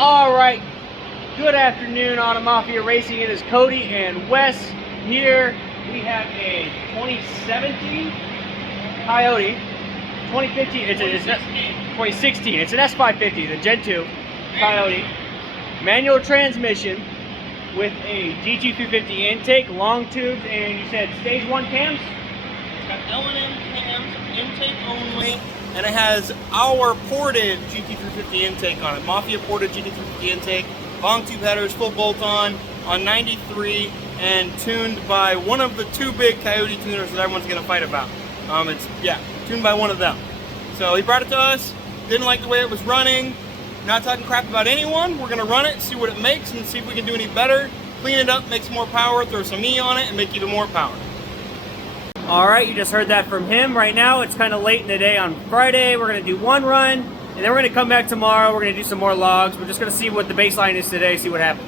All right, good afternoon, Auto Mafia Racing. It is Cody and Wes here. We have a 2017 Coyote, 2015, it's 2016. It's an S550, the Gen 2 Coyote, manual transmission with a GT350 intake, long tubes, and you said stage 1 cams? It's got L&M cams, intake only, and it has our ported GT350 intake on it. Mafia ported GT350 intake, long tube headers, full bolt on 93, and tuned by one of the two big Coyote tuners that everyone's gonna fight about. Tuned by one of them. So he brought it to us, didn't like the way it was running, not talking crap about anyone. We're gonna run it, see what it makes, and see if we can do any better. Clean it up, make some more power, throw some E on it, and make even more power. All right, you just heard that from him. Right now, it's kind of late in the day on Friday. We're gonna do one run, and then we're gonna come back tomorrow. We're gonna do some more logs. We're just gonna see what the baseline is today, see what happens.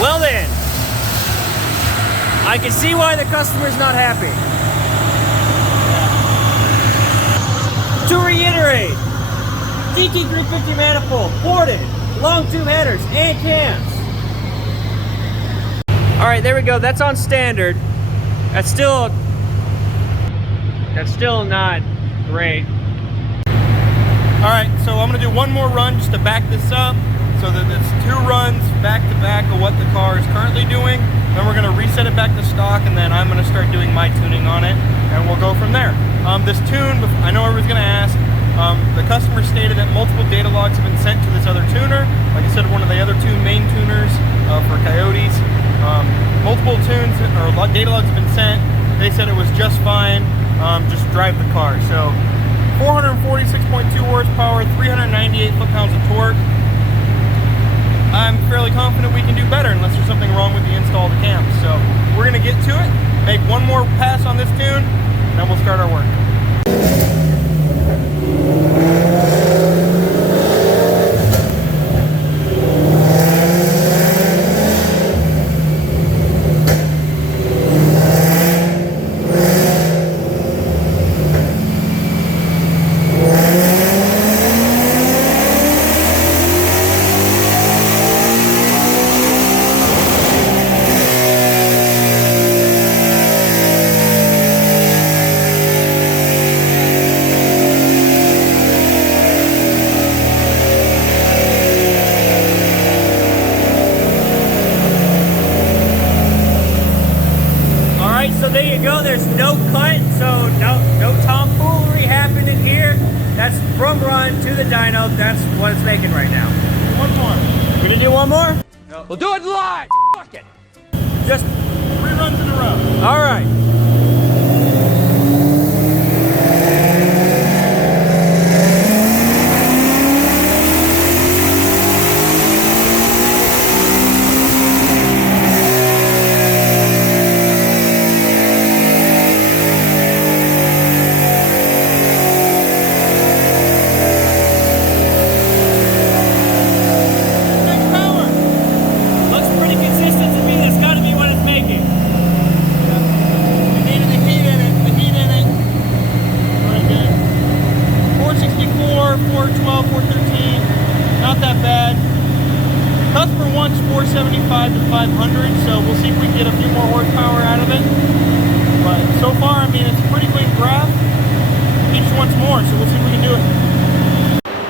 Well then, I can see why the customer's not happy. To reiterate, GT350 manifold, ported, long tube headers, and cams. All right, there we go. That's on standard. That's still not great. All right, so I'm gonna do one more run just to back this up, so that it's 2 runs back to back of what the car is currently doing. Then we're gonna reset it back to stock, and then I'm gonna start doing my tuning on it, and we'll go from there. This tune, I know everyone's gonna ask, the customer stated that multiple data logs have been sent to this other tuner. Like I said, one of the other 2 main tuners for Coyotes. Multiple tunes or data logs have been sent. They said it was just fine, just drive the car. So 446.2 horsepower, 398 foot-pounds of torque. I'm fairly confident we can do better unless there's something wrong with the install of the cams. So we're gonna get to it, make one more pass on this tune, and then we'll start our work. So there you go, there's no cut, so no tomfoolery happening here. That's from run to the dyno, that's what it's making right now. One more. We're gonna do one more? No. We'll do it live! Fuck it! Just 3 runs in a row. all right. Customer wants 475 to 500, so we'll see if we can get a few more horsepower out of it. But so far, I mean, it's a pretty clean graph. He just wants more, so we'll see if we can do it.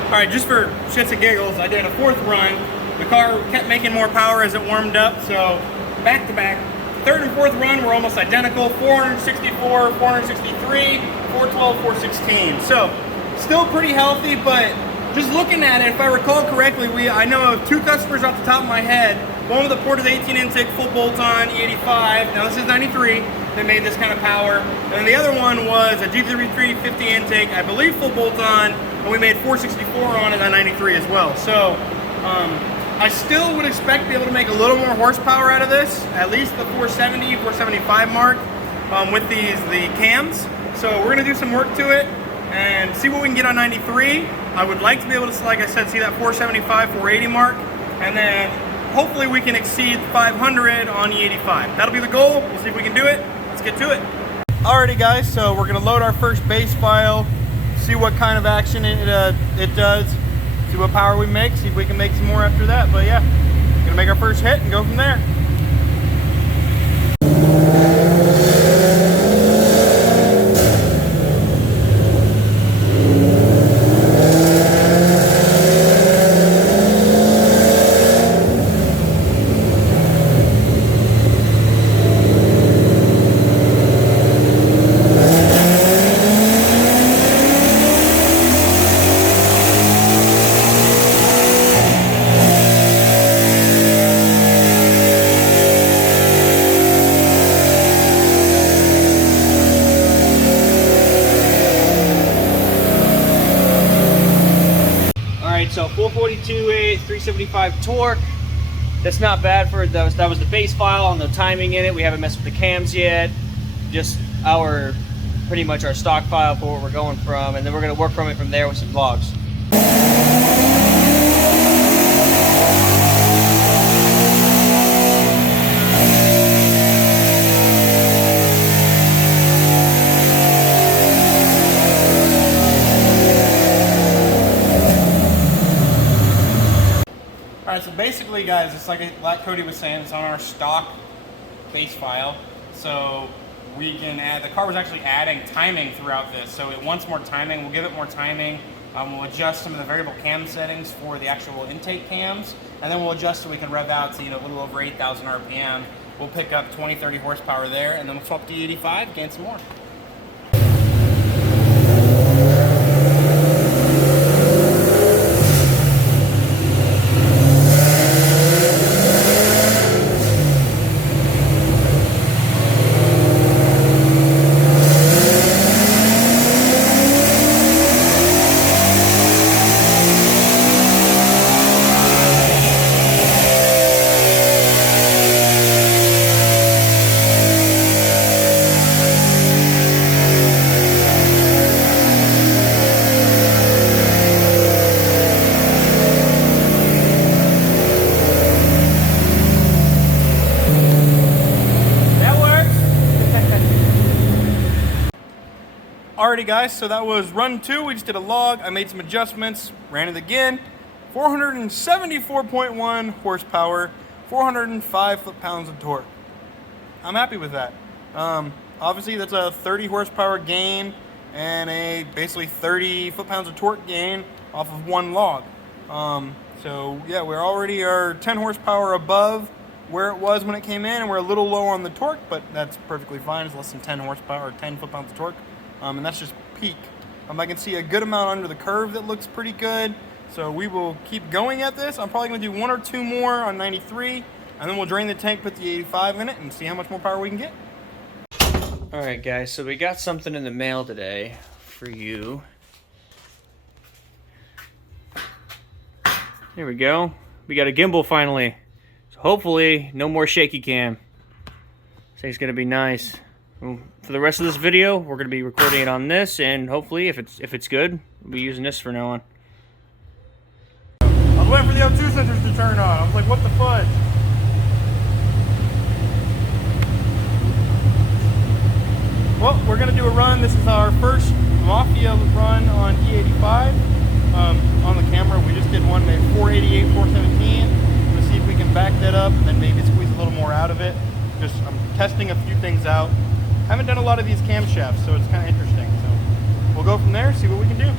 All right, just for shits and giggles, I did a 4th run. The car kept making more power as it warmed up, so back to back. 3rd and 4th run were almost identical, 464, 463, 412, 416. So still pretty healthy, but just looking at it, if I recall correctly, I know of 2 customers off the top of my head. One with a ported 18 intake full bolt-on E85. Now this is 93. that made this kind of power. And then the other one was a G3350 intake, I believe full bolt-on, and we made 464 on it on 93 as well. So I still would expect to be able to make a little more horsepower out of this, at least the 470, 475 mark with the cams. So we're gonna do some work to it and see what we can get on 93. I would like to be able to, like I said, see that 475, 480 mark, and then hopefully we can exceed 500 on E85. That'll be the goal. We'll see if we can do it. Let's get to it. Alrighty guys, so we're gonna load our first base file, see what kind of action it does, see what power we make, see if we can make some more after that. But yeah, gonna make our first hit and go from there. So 442.8, 375 torque. That's not bad for that was the base file on the timing in it. We haven't messed with the cams yet. Just pretty much our stock file for what we're going from, and then we're gonna work from it from there with some vlogs. Alright, so basically guys, it's like Cody was saying, it's on our stock base file. So we can add, the car was actually adding timing throughout this. So it wants more timing, we'll give it more timing. We'll adjust some of the variable cam settings for the actual intake cams. And then we'll adjust so we can rev out to, a little over 8,000 RPM. We'll pick up 20, 30 horsepower there, and then we'll swap to E85, gain some more. Alrighty guys, so that was run 2. We just did a log. I made some adjustments, ran it again. 474.1 horsepower, 405 foot-pounds of torque. I'm happy with that. Obviously that's a 30 horsepower gain and a basically 30 foot-pounds of torque gain off of one log. So yeah, we're already 10 horsepower above where it was when it came in, and we're a little low on the torque, but that's perfectly fine. It's less than 10 horsepower or 10 foot-pounds of torque. And that's just peak. I can see a good amount under the curve that looks pretty good. So we will keep going at this. I'm probably gonna do 1 or 2 more on 93, and then we'll drain the tank, put the 85 in it, and see how much more power we can get. All right, guys, so we got something in the mail today for you. Here we go. We got a gimbal finally. So hopefully, no more shaky cam. This thing's gonna be nice. For the rest of this video, we're gonna be recording it on this, and hopefully, if it's good, we'll be using this from now on. I was waiting for the O2 sensors to turn on. I was like, what the fudge? Well, we're gonna do a run. This is our first Mafia run on E85. On the camera, we just did one, maybe 488, 417. Let's see if we can back that up and maybe squeeze a little more out of it. Just I'm testing a few things out. I haven't done a lot of these camshafts, so it's kind of interesting. So we'll go from there, see what we can do.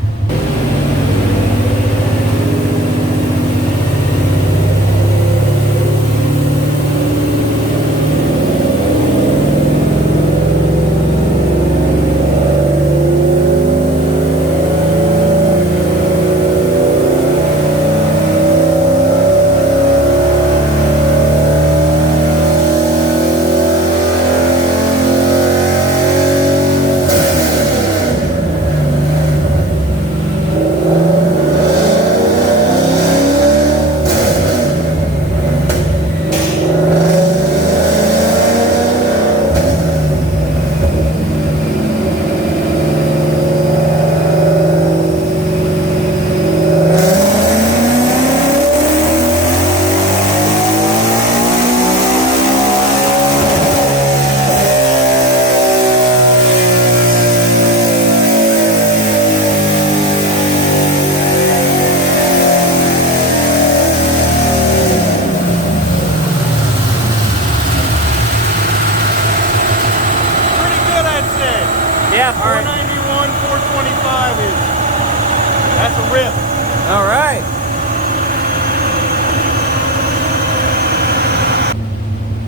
Yeah, 491, 425 is, that's a rip. All right.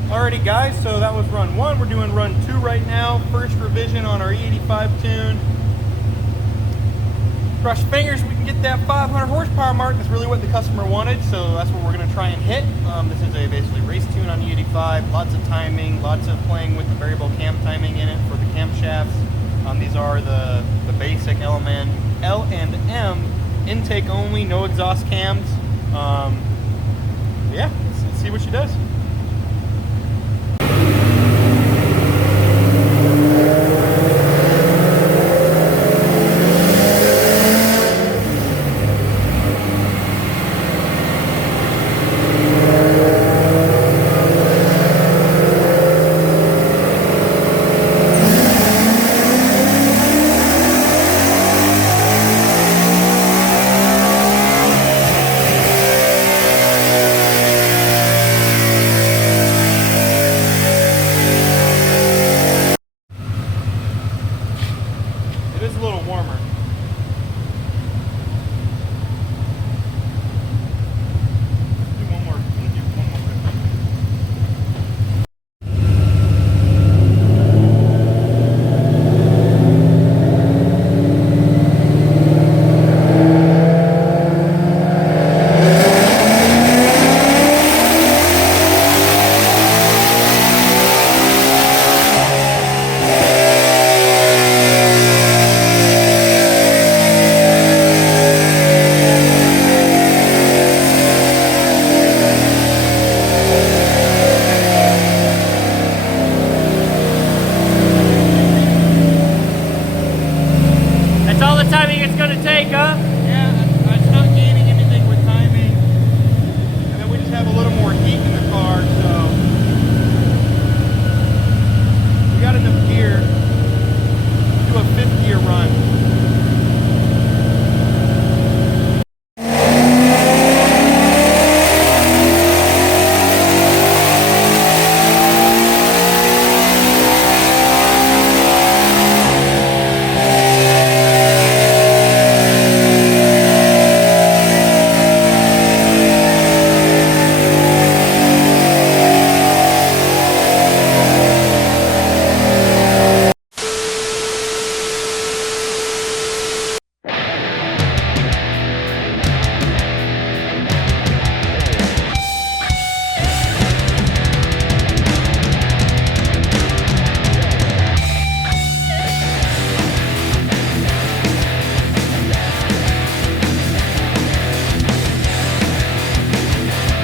Alrighty guys, so that was run 1. We're doing run 2 right now. First revision on our E85 tune. Cross your fingers, we can get that 500 horsepower mark. That's really what the customer wanted, so that's what we're going to try and hit. This is a basically race tune on E85. Lots of timing, lots of playing with the variable cam timing in it for the camshafts. These are the basic L and M intake only, no exhaust cams. Yeah, let's see what she does. It is a little warmer. Do one more. I'm gonna do one more rip. That's all the timing it's going to take, huh? Yeah, it's not gaining anything with timing. And then we just have a little more heat in the car, so we got enough gear to do a 5th gear run.